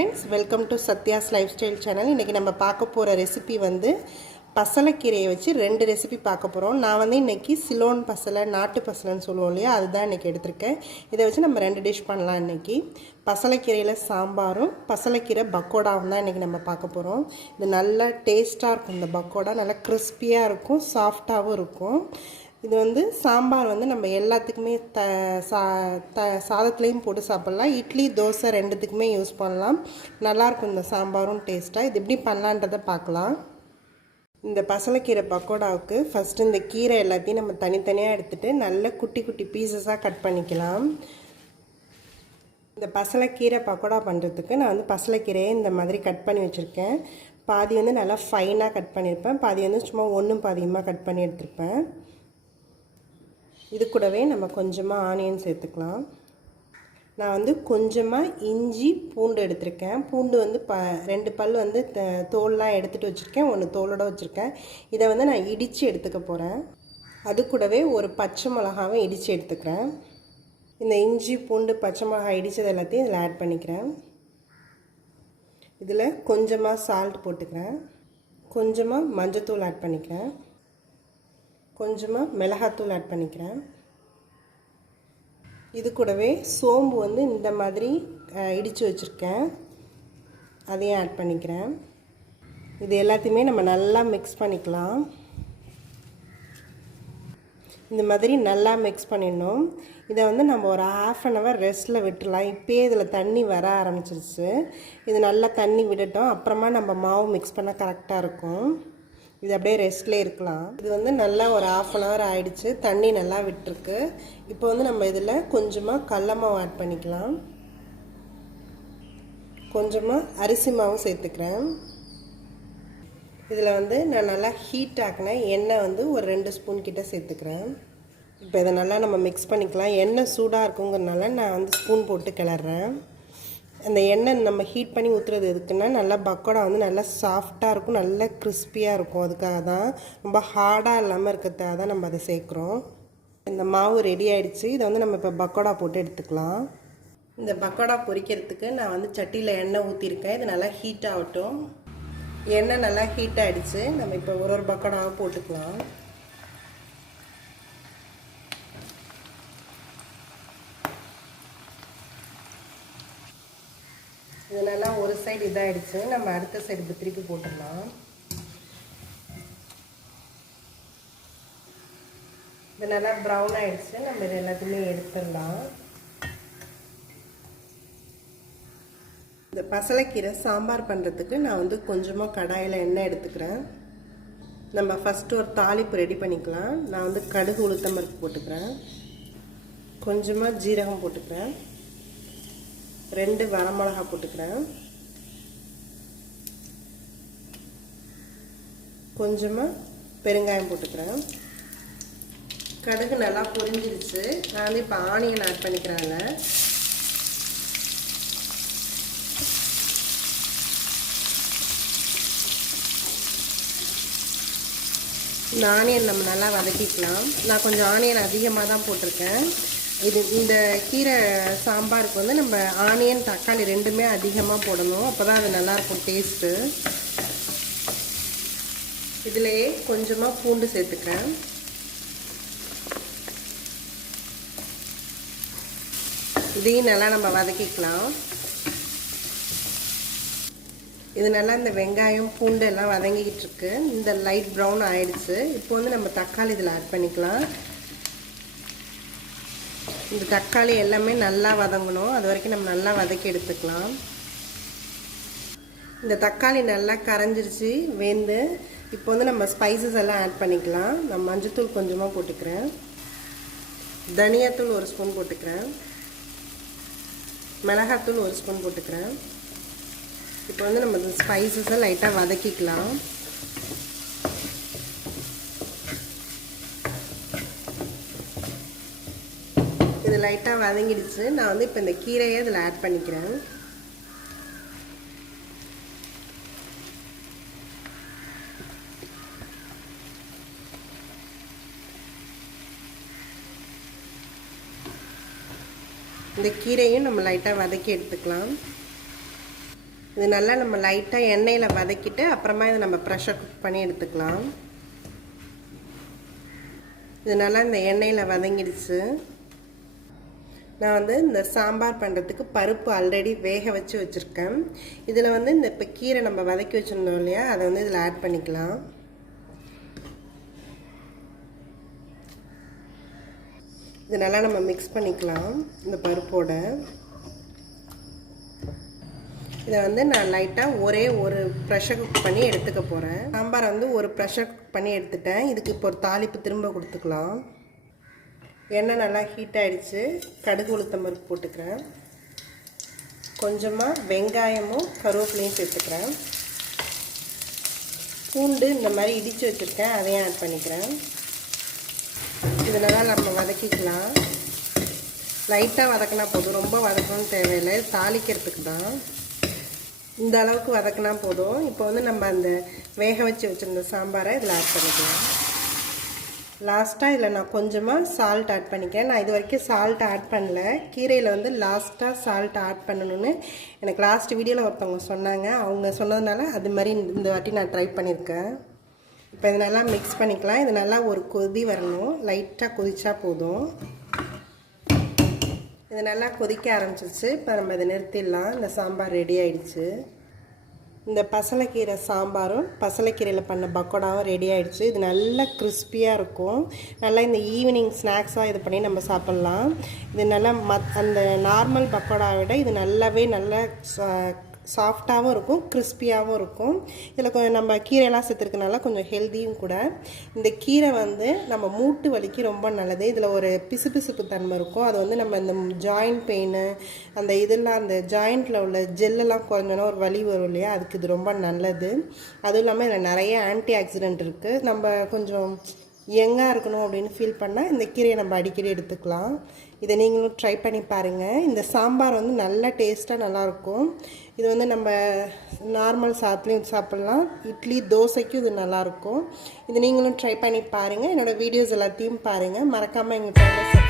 friends, welcome to Satya's Lifestyle Channel. இன்னைக்கு நம்ம பார்க்க போற ரெசிபி வந்து பசலைக்கீரையை வச்சு ரெண்டு ரெசிபி பார்க்க போறோம். நான் வந்து இன்னைக்கு சிலோன் பசலை, நாட்டு பசலைன்னு சொல்லுவோம் இல்லையா, அதுதான் இன்னைக்கு எடுத்துர்க்கேன். இதை வச்சு நம்ம ரெண்டு டிஷ் பண்ணலாம் இன்னைக்கு. பசலைக்கீரையில சாம்பாரும் பசலைக்கீரை பக்கோடாவும் தான் இன்னைக்கு நம்ம பார்க்க போறோம். இது நல்ல டேஸ்டா இருக்கும். இந்த பக்கோடா நல்ல கிறிஸ்பியா இருக்கும், சாஃப்ட்டாவும் இருக்கும். இது வந்து சாம்பார் வந்து நம்ம எல்லாத்துக்குமே சாதத்துலேயும் போட்டு சாப்பிட்லாம். இட்லி, தோசை ரெண்டுத்துக்குமே யூஸ் பண்ணலாம். நல்லாயிருக்கும் இந்த சாம்பாரும் டேஸ்ட்டாக. இது எப்படி பண்ணலான்றதை பார்க்கலாம். இந்த பசலைக்கீரை பக்கோடாவுக்கு ஃபஸ்ட்டு இந்த கீரை எல்லாத்தையும் நம்ம தனித்தனியாக எடுத்துகிட்டு நல்ல குட்டி குட்டி பீசஸாக கட் பண்ணிக்கலாம். இந்த பசலைக்கீரை பக்கோடா பண்ணுறதுக்கு நான் வந்து பசலைக்கீரையை இந்த மாதிரி கட் பண்ணி வச்சுருக்கேன். பாதி வந்து நல்லா ஃபைனாக கட் பண்ணியிருப்பேன், பாதி வந்து சும்மா ஒன்றும் பாதியமாக கட் பண்ணி எடுத்துருப்பேன். இது கூடவே நம்ம கொஞ்சமாக ஆனியன் சேர்த்துக்கலாம். நான் வந்து கொஞ்சமாக இஞ்சி பூண்டு எடுத்திருக்கேன். பூண்டு வந்து ரெண்டு பல் வந்து தோல்லாம் எடுத்துகிட்டு வச்சுருக்கேன், ஒன்று தோலோடு வச்சுருக்கேன். இதை வந்து நான் இடித்து எடுத்துக்க போகிறேன். அது கூடவே ஒரு பச்சை மிளகாவும் இடித்து எடுத்துக்கிறேன். இந்த இஞ்சி பூண்டு பச்சை மிளகாய் இடித்தது எல்லாத்தையும் இதில் ஆட் பண்ணிக்கிறேன். இதில் கொஞ்சமாக சால்ட் போட்டுக்கிறேன், கொஞ்சமாக மஞ்சத்தூள் ஆட் பண்ணிக்கிறேன், கொஞ்சமாக மிளகாத்தூள் ஆட் பண்ணிக்கிறேன். இது கூடவே சோம்பு வந்து இந்த மாதிரி இடித்து வச்சுருக்கேன், அதையும் ஆட் பண்ணிக்கிறேன். இது எல்லாத்தையுமே நம்ம நல்லா மிக்ஸ் பண்ணிக்கலாம். இந்த மாதிரி நல்லா மிக்ஸ் பண்ணிடணும். இதை வந்து நம்ம ஒரு 1/2 hour ரெஸ்ட்டில் விட்டுடலாம். இப்போயே இதில் தண்ணி வர ஆரம்பிச்சிருச்சு. இது நல்லா தண்ணி விடட்டும், அப்புறமா நம்ம மாவு மிக்ஸ் பண்ண கரெக்டாக இருக்கும். இது அப்படியே ரெஸ்ட்லேயே இருக்கலாம். இது வந்து நல்லா ஒரு 1/2 hour ஆகிடுச்சு, தண்ணி நல்லா விட்டுருக்கு. இப்போ வந்து நம்ம இதில் கொஞ்சமாக கடல மாவு ஆட் பண்ணிக்கலாம், கொஞ்சமாக அரிசி மாவும் சேர்த்துக்கிறேன். இதில் வந்து நான் நல்லா ஹீட் ஆக்கின எண்ணெய் வந்து ஒரு 2 ஸ்பூன் கிட்ட சேர்த்துக்கிறேன். இப்போ இதை நல்லா நம்ம மிக்ஸ் பண்ணிக்கலாம். எண்ணெய் சூடாக இருக்குங்கிறதுனால நான் வந்து ஸ்பூன் போட்டு கிளறேன். அந்த எண்ணெய் நம்ம ஹீட் பண்ணி ஊற்றுறது எதுக்குன்னா நல்லா பக்கோடா வந்து நல்லா சாஃப்டாக இருக்கும், நல்லா கிறிஸ்பியாக இருக்கும். அதுக்காக தான், ரொம்ப ஹார்டாக இல்லாமல் இருக்கிறதுக்காக தான் நம்ம அதை சேர்க்குறோம். இந்த மாவு ரெடி ஆகிடுச்சு. இதை வந்து நம்ம இப்போ பக்கோடா போட்டு எடுத்துக்கலாம். இந்த பக்கோடா பொரிக்கிறதுக்கு நான் வந்து சட்டியில் எண்ணெய் ஊற்றிருக்கேன். இது நல்லா ஹீட் ஆகட்டும். எண்ணெய் நல்லா ஹீட் ஆகிடுச்சு. நம்ம இப்போ ஒரு பக்கோடாவை போட்டுக்கலாம். இது நல்லா ஒரு சைடு இதாகிடுச்சு. நம்ம அடுத்த சைடு இப்போ திருப்பி போட்டுடலாம். இது நல்லா ப்ரௌன் ஆகிடுச்சு. நம்ம இது எல்லாத்தையுமே எடுத்துடலாம். இந்த பசலைக்கீரை சாம்பார் பண்ணுறதுக்கு நான் வந்து கொஞ்சமாக கடாயில் எண்ணெய் எடுத்துக்கிறேன். நம்ம ஃபஸ்ட்டு ஒரு தாளிப்பு ரெடி பண்ணிக்கலாம். நான் வந்து கடுகு, உளுத்தம்பருப்பு போட்டுக்கிறேன், கொஞ்சமாக ஜீரகம் போட்டுக்கிறேன், 2 வரமிளகா போட்டுக்கிறேன், கொஞ்சமாக பெருங்காயம் போட்டுக்கிறேன். கடுகு நல்லா பொரிஞ்சிருச்சு. நான் வந்து இப்போ ஆனியன் ஆட் பண்ணிக்கிறேன். இந்த ஆனியன் நம்ம நல்லா வதக்கிக்கலாம். நான் கொஞ்சம் ஆனியன் அதிகமாக தான் போட்டிருக்கேன். இந்த கீரை சாம்பாருக்கு வந்து நம்ம ஆனியன், தக்காளி ரெண்டுமே அதிகமாக போடணும், அப்போ தான் அது நல்லாயிருக்கும் டேஸ்ட்டு. இதிலேயே கொஞ்சமாக பூண்டு சேர்த்துக்கிறேன். இதையும் நல்லா நம்ம வதக்கிக்கலாம். இது நல்லா இந்த வெங்காயம் பூண்டு எல்லாம் வதங்கிக்கிட்டு இருக்கு. இந்த லைட் ப்ரௌன் ஆயிடுச்சு. இப்போ வந்து நம்ம தக்காளி இதில் ஆட் பண்ணிக்கலாம். இந்த தக்காளி எல்லாமே நல்லா வதங்கணும், அது வரைக்கும் நம்ம நல்லா வதக்கி எடுத்துக்கலாம். இந்த தக்காளி நல்லா கரைஞ்சிருச்சு, வெந்து. இப்போ வந்து நம்ம ஸ்பைசஸ் எல்லாம் ஆட் பண்ணிக்கலாம். நான் மஞ்சத்தூள் கொஞ்சமாக போட்டுக்கிறேன், தனியாத்தூள் 1 ஸ்பூன் போட்டுக்கிறேன், மிளகாத்தூள் 1 ஸ்பூன் போட்டுக்கிறேன். இப்போ வந்து நம்ம இந்த ஸ்பைசஸை லைட்டாக வதக்கிக்கலாம். இது லைட்டாக வதங்கிடுச்சு. நான் வந்து இப்போ இந்த கீரையை இதில் ஆட் பண்ணிக்கிறேன். இந்த கீரையும் நம்ம லைட்டாக வதக்கி எடுத்துக்கலாம். இது நல்லா நம்ம லைட்டாக எண்ணெயில் வதக்கிட்டு அப்புறமா இதை நம்ம ப்ரெஷர் குக் பண்ணி எடுத்துக்கலாம். இது நல்லா இந்த எண்ணெயில் வதங்கிடுச்சு. நான் வந்து இந்த சாம்பார் பண்ணுறதுக்கு பருப்பு ஆல்ரெடி வேக வச்சு வச்சுருக்கேன். இதில் வந்து இந்த இப்போ கீரை நம்ம வதக்கி வச்சுருந்தோம் இல்லையா, அதை வந்து இதில் ஆட் பண்ணிக்கலாம். இது நல்லா நம்ம மிக்ஸ் பண்ணிக்கலாம் இந்த பருப்போட. இதை வந்து நான் லைட்டாக ஒரே ஒரு ப்ரெஷர் குக் பண்ணி எடுத்துக்க போகிறேன். சாம்பாரை வந்து ஒரு ப்ரெஷர் குக் பண்ணி எடுத்துட்டேன். இதுக்கு இப்போ ஒரு தாளிப்பு திரும்ப கொடுத்துக்கலாம். எண்ணெய் நல்லா ஹீட் ஆகிடுச்சு. கடுகு உளுத்தம் பருப்பு போட்டுக்கிறேன். கொஞ்சமாக வெங்காயமும் கருவேப்பிலையும் சேர்த்துக்கிறேன். பூண்டு இந்த மாதிரி இடித்து வச்சுருக்கேன், அதையும் ஆட் பண்ணிக்கிறேன். இதனால் நம்ம வதக்கிக்கலாம். லைட்டாக வதக்கினா போதும், ரொம்ப வதக்கணும்னு தேவையில்லை, தாளிக்கிறதுக்கு தான். இந்த அளவுக்கு வதக்கினா போதும். இப்போ வந்து நம்ம அந்த வேக வச்சு வச்சுருந்த சாம்பாரை இதில் ஆட் பண்ணிக்கலாம். லாஸ்ட்டாக இதில் நான் கொஞ்சமாக சால்ட் ஆட் பண்ணிக்கிறேன். நான் இது வரைக்கும் சால்ட் ஆட் பண்ணல. கீரையில் வந்து லாஸ்ட்டாக சால்ட் ஆட் பண்ணணும்னு எனக்கு லாஸ்ட் வீடியோவில் ஒருத்தவங்க சொன்னாங்க. அவங்க சொன்னதுனால அது மாதிரி இந்த வாட்டி நான் ட்ரை பண்ணியிருக்கேன். இப்போ இது நல்லா மிக்ஸ் பண்ணிக்கலாம். இது நல்லா ஒரு கொதி வரணும், லைட்டாக கொதிச்சா போதும். இது நல்லா கொதிக்க ஆரம்பிச்சிருச்சு. இப்போ நம்ம இதை நிறுத்திடலாம். இந்த சாம்பார் ரெடி ஆகிடுச்சு. இந்த பசலைக்கீரை சாம்பாரும் பசலைக்கீரையில் பண்ண பக்கோடாவும் ரெடி ஆகிடுச்சு. இது நல்லா கிறிஸ்பியாக இருக்கும். நல்லா இந்த ஈவினிங் ஸ்நாக்ஸாக இது பண்ணி நம்ம சாப்பிட்லாம். இது நல்லா அந்த நார்மல் பக்கோடாவை விட இது நல்லாவே நல்லா சாஃப்டாகவும் இருக்கும், கிறிஸ்பியாகவும் இருக்கும். இதில் கொஞ்சம் நம்ம கீரையெல்லாம் சேர்த்துருக்கனால கொஞ்சம் ஹெல்த்தியும் கூட. இந்த கீரை வந்து நம்ம மூட்டு வலிக்கு ரொம்ப நல்லது. இதில் ஒரு பிசுபிசுப்பு தன்மை இருக்கும். அது வந்து நம்ம இந்த ஜாயிண்ட் பெயின் அந்த இதெல்லாம் அந்த ஜாயிண்ட்டில் உள்ள ஜெல்லெல்லாம் குறைஞ்சோன்னா ஒரு வலி வரும் இல்லையா, அதுக்கு இது ரொம்ப நல்லது. அதுவும் இல்லாமல் இதில் நிறைய ஆன்டி ஆக்சிடென்ட் இருக்குது. நம்ம கொஞ்சம் யங்காக இருக்கணும் அப்படின்னு ஃபீல் பண்ணால் இந்த கீரையை நம்ம அடிக்கடி எடுத்துக்கலாம். இதை நீங்களும் ட்ரை பண்ணி பாருங்கள். இந்த சாம்பார் வந்து நல்லா டேஸ்ட்டாக நல்லாயிருக்கும். இது வந்து நம்ம நார்மல் சாதத்துலேயும் சாப்பிட்லாம், இட்லி தோசைக்கும் இது நல்லாயிருக்கும். இது நீங்களும் ட்ரை பண்ணி பாருங்கள். என்னோடய வீடியோஸ் எல்லாத்தையும் பாருங்கள். மறக்காமல் எங்கள் சேனலை